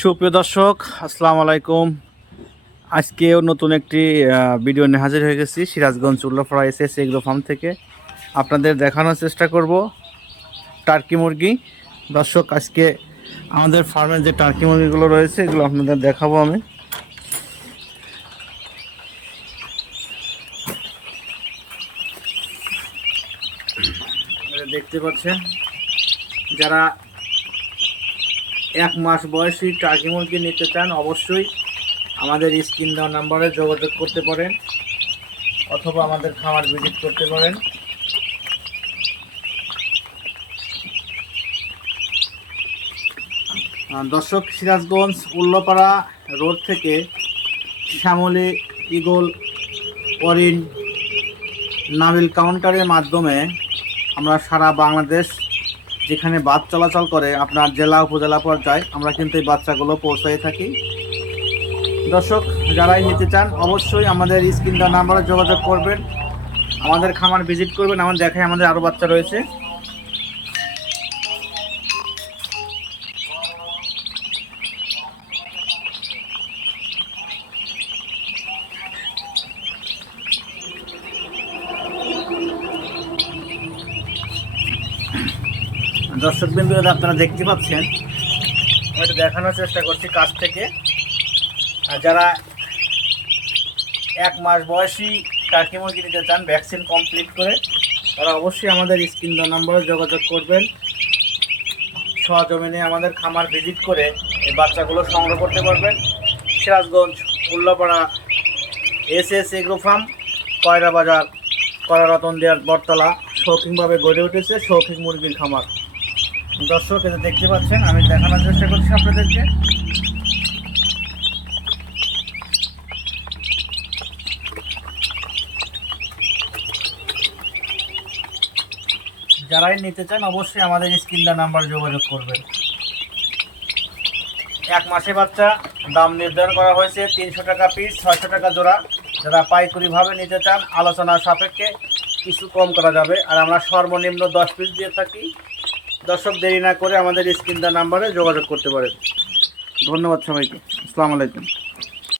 সুপ্রিয় দর্শক, আসসালামু আলাইকুম। আজকেও নতুন একটি ভিডিও নিয়ে হাজির হয়ে গেছি Sirajganj Ullapara SS agro farm থেকে। আপনাদের দেখানোর চেষ্টা করব টার্কি মুরগি। দর্শক, আজকে আমাদের ফার্মে যে টার্কি মুরগিগুলো রয়েছে এগুলো আপনাদের দেখাবো আমি। দেখতে পাচ্ছেন, যারা 1 মাস বয়সী টার্কি মুরগি নিতে চান অবশ্যই আমাদের স্ক্রিন দেওয়া নাম্বারে যোগাযোগ করতে পারেন অথবা আমাদের খামার ভিজিট করতে পারেন। দর্শক, সিরাজগঞ্জ উল্লাপাড়া রোড থেকে শ্যামলী ইগল অরিন নাবিল কাউন্টারের মাধ্যমে আমরা সারা বাংলাদেশ যেখানে বাস চলাচল করে আপনার জেলা উপজেলা পর্যায়ে আমরা কিন্তু এই বাচ্চাগুলো পৌঁছাই থাকি। দর্শক, যারাই নিতে চান অবশ্যই আমাদের স্ক্রিন দেওয়া নাম্বারে যোগাযোগ করবেন, আমাদের খামার ভিজিট করবেন। আমার দেখায় আমাদের আরও বাচ্চা রয়েছে। দর্শক বিন্দু, আপনারা দেখতে পাচ্ছেন, আমি একটু দেখানোর চেষ্টা করছি কাছ থেকে। যারা 1 মাস বয়সী টার্কি মুরগি নিতে চান ভ্যাকসিন কমপ্লিট করে, তারা অবশ্যই আমাদের স্ক্রিন দেওয়া নম্বরে যোগাযোগ করবেন। সহজমিনে আমাদের খামার ভিজিট করে এই বাচ্চাগুলো সংগ্রহ করতে পারবেন। Sirajganj Ullapara SS agro farm, Koyra Bazar, Koyra দেয়ার বটতলা, শৌখিনভাবে গড়ে উঠেছে শৌখিন মুরগির খামার। দর্শক, এটা দেখতে পাচ্ছেন, আমি দেখানোর চেষ্টা করছি আপনাদেরকে। যারাই নিতে চান অবশ্যই আমাদের স্ক্রিন দেওয়া নাম্বার যোগাযোগ করবেন। 1 মাসে বাচ্চা দাম নির্ধারণ করা হয়েছে 300 টাকা পিস, 600 টাকা জোড়া। যারা পাইকারিভাবে নিতে চান আলোচনার সাপেক্ষে কিছু কম করা যাবে, আর আমরা সর্বনিম্ন 10 পিস দিয়ে থাকি। দর্শক, দেরি না করে আমাদের স্ক্রিন দেওয়া নাম্বারে যোগাযোগ করতে পারেন। ধন্যবাদ সবাইকে। আসসালামু আলাইকুম।